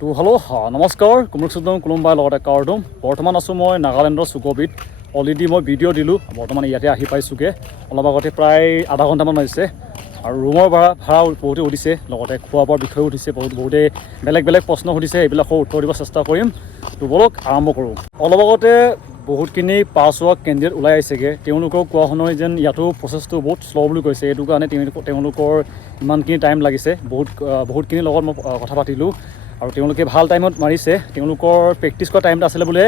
তো হেল্ল' নমস্কাৰ কুমুকচুদম কোনোবাই লগতে কাৰ্ডম বৰ্তমান আছোঁ মই নাগালেণ্ডৰ চুকবিত অলৰেডি মই ভিডিঅ' দিলোঁ বৰ্তমান ইয়াতে আহি পাইছোঁগৈ অলপ আগতে প্ৰায় আধা ঘণ্টামান হৈছে আৰু ৰুমৰ ভাড়া বহুতে উঠিছে লগতে খোৱা বোৱাৰ বিষয়েও উঠিছে বহুতে বেলেগ প্ৰশ্ন সুধিছে এইবিলাকৰ উত্তৰ দিব চেষ্টা কৰিম তো বলক আৰম্ভ কৰোঁ অলপ আগতে বহুতখিনি পাছ হোৱা কেণ্ডিডেট ওলাই আহিছেগৈ তেওঁলোকক কোৱা শুনোই যেন ইয়াতো প্ৰচেছটো বহুত শ্ল' বুলি কৈছে এইটো কাৰণে তেওঁলোকৰ ইমানখিনি টাইম লাগিছে বহুতখিনিৰ লগত মই কথা পাতিলোঁ আৰু তেওঁলোকে ভাল টাইমত মাৰিছে তেওঁলোকৰ প্ৰেক্টিছ কৰা টাইম আছিলে বোলে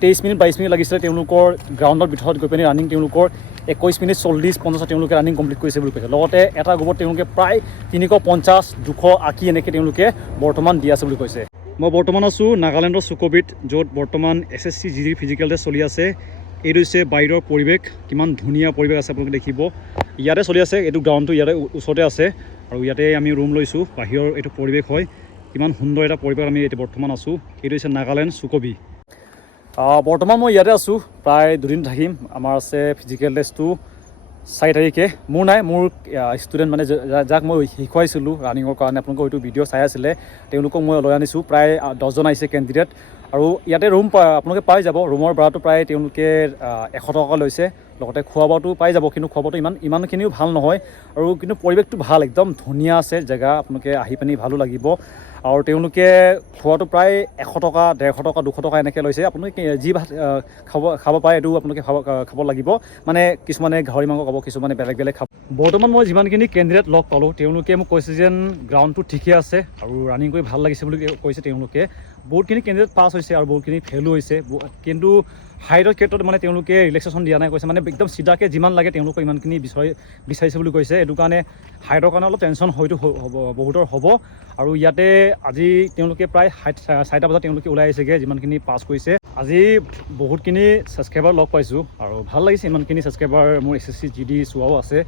23 মিনিট 22 মিনিট লাগিছিলে তেওঁলোকৰ গ্ৰাউণ্ডৰ ভিতৰত গৈ পিনি ৰানিং তেওঁলোকৰ 21 মিনিট 40-50 তেওঁলোকে ৰানিং কমপ্লিট কৰিছে বুলি কৈছে লগতে এটা গ্ৰুপত তেওঁলোকে প্ৰায় 350 280 এনেকৈ তেওঁলোকে বৰ্তমান দি আছে বুলি কৈছে মই বৰ্তমান আছোঁ নাগালেণ্ডৰ চুকবিত য'ত বৰ্তমান SSC GD ফিজিকেল টেষ্ট চলি আছে এইটো হৈছে বাহিৰৰ পৰিৱেশ কিমান ধুনীয়া পৰিৱেশ আছে আপোনালোকে দেখিব ইয়াতে চলি আছে এইটো গ্ৰাউণ্ডটো ইয়াতে ওচৰতে আছে আৰু ইয়াতে আমি ৰুম লৈছোঁ বাহিৰৰ এইটো পৰিৱেশ হয় কিমান সুন্দৰ এটা পৰিৱেশ আমি এতিয়া বৰ্তমান আছোঁ এইটো হৈছে নাগালেণ্ড চুকবি বৰ্তমান মই ইয়াতে আছোঁ প্ৰায় দুদিন থাকিম আমাৰ আছে ফিজিকেল টেষ্টটো 4 তাৰিখে মোৰ নাই মোৰ ষ্টুডেণ্ট মানে যাক মই শিকাইছিলোঁ ৰানিঙৰ কাৰণে আপোনালোকৰ এইটো ভিডিঅ' চাই আছিলে তেওঁলোকক মই লৈ আনিছোঁ প্ৰায় 10জন আহিছে কেণ্ডিডেট আৰু ইয়াতে ৰুম আপোনালোকে পাই যাব ৰুমৰ ভাড়াটো প্ৰায় তেওঁলোকে 100 টকা লৈছে লগতে খোৱা বোৱাটো পাই যাব কিন্তু খোৱা বোৱাটো ইমানখিনিও ভাল নহয় আৰু কিন্তু পৰিৱেশটো ভাল একদম ধুনীয়া আছে জেগা আপোনালোকে আহি পিনি ভালো লাগিব আৰু তেওঁলোকে খোৱাটো প্ৰায় 100 টকা 150 টকা 200 টকা এনেকৈ লৈছে আপোনালোকে যি ভাত খাব পাৰে এইটো আপোনালোকে খাব লাগিব মানে কিছুমানে গাহৰি মাংস খাব কিছুমানে বেলেগ খাব বৰ্তমান মই যিমানখিনি কেণ্ডিডেট লগ পালোঁ তেওঁলোকে মোক কৈছে যেন গ্ৰাউণ্ডটো ঠিকে আছে আৰু ৰানিং কৰি ভাল লাগিছে বুলি কৈছে তেওঁলোকে বহুতখিনি কেণ্ডিডেট পাছ হৈছে আৰু বহুতখিনি ফেইলো হৈছে কিন্তু হাইটৰ ক্ষেত্ৰত মানে তেওঁলোকে ৰিলেক্সেশ্যন দিয়া নাই কৈছে মানে একদম চিধাকৈ যিমান লাগে তেওঁলোকে ইমানখিনি বিচাৰিছে বুলি কৈছে এইটো কাৰণে হাইটৰ কাৰণে অলপ টেনশ্যন হয়তো বহুতৰ হ'ব আৰু ইয়াতে আজি তেওঁলোকে প্ৰায় 4টা বজাত তেওঁলোকে ওলাই আহিছেগৈ যিমানখিনি পাছ কৰিছে আজি বহুতখিনি ছাবস্ক্ৰাইবাৰ লগ পাইছোঁ আৰু ভাল লাগিছে ইমানখিনি ছাবস্ক্ৰাইবাৰ মোৰ SSC GD চোৱাও আছে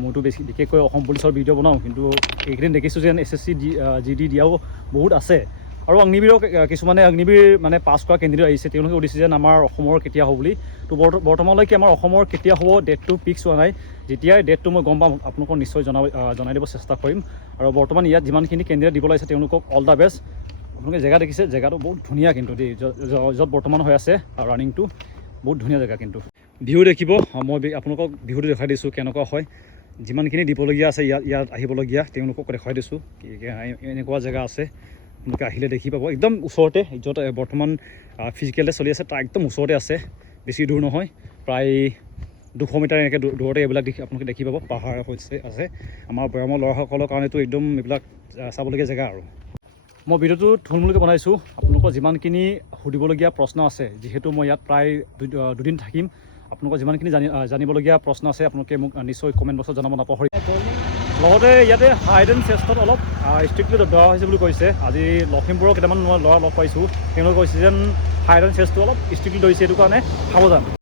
মোৰতো বিশেষকৈ অসম পুলিচৰ ভিডিঅ' বনাওঁ কিন্তু এইকেইদিন দেখিছোঁ যেন SSC GD দিয়াও বহুত আছে আৰু অগ্নিবীৰৰ কিছুমানে অগ্নিবীৰ মানে পাছ কৰা কেণ্ডিডেট আহিছে তেওঁলোকে সুধিছে যেন আমাৰ অসমৰ কেতিয়া হ'ব বুলি তো বৰ্তমানলৈকে আমাৰ অসমৰ কেতিয়া হ'ব ডেটটো ফিক্স হোৱা নাই যেতিয়াই ডেটটো মই গম পাম আপোনালোকক নিশ্চয় জনাই দিব চেষ্টা কৰিম আৰু বৰ্তমান ইয়াত যিমানখিনি কেণ্ডিডেট দিব লাগিছে তেওঁলোকক অল দ্য বেষ্ট আপোনালোকে জেগা দেখিছে জেগাটো বহুত ধুনীয়া কিন্তু দেই য'ত বৰ্তমান হৈ আছে আৰু ৰানিংটো বহুত ধুনীয়া জেগা কিন্তু ভিউ দেখিব মই আপোনালোকক ভিউটো দেখাই দিছোঁ কেনেকুৱা হয় যিমানখিনি দিবলগীয়া আছে ইয়াত আহিবলগীয়া তেওঁলোকক দেখাই দিছোঁ এনেকুৱা জেগা আছে আপোনালোকে আহিলে দেখি পাব একদম ওচৰতে য'ত বৰ্তমান ফিজিকেল টেষ্ট চলি আছে তাৰ একদম ওচৰতে আছে বেছি দূৰ নহয় প্ৰায় 200 মিটাৰ এনেকৈ দূৰতে এইবিলাক আপোনালোকে দেখি পাব পাহাৰ আছে আমাৰ বৈয়ামৰ ল'ৰাসকলৰ কাৰণেতো একদম এইবিলাক চাবলগীয়া জেগা আৰু মই ভিডিঅ'টো থুলমূলকৈ বনাইছোঁ আপোনালোকৰ যিমানখিনি সুধিবলগীয়া প্ৰশ্ন আছে যিহেতু মই ইয়াত প্ৰায় দুদিন থাকিম আপোনালোকৰ যিমানখিনি জানিবলগীয়া প্ৰশ্ন আছে আপোনালোকে মোক নিশ্চয় কমেণ্ট বক্সত জনাব নাপাহৰিব লগতে ইয়াতে হাইড এণ্ড চেষ্টত অলপ ষ্ট্ৰিক্টলি ধৰা হৈছে বুলি কৈছে আজি লখিমপুৰৰ কেইটামান ল'ৰা লগ পাইছোঁ তেওঁলোকে কৈছে যেন হাইড এণ্ড চেষ্টটো অলপ ষ্ট্ৰিক্টলি ধৰিছে এইটো কাৰণে সাৱধান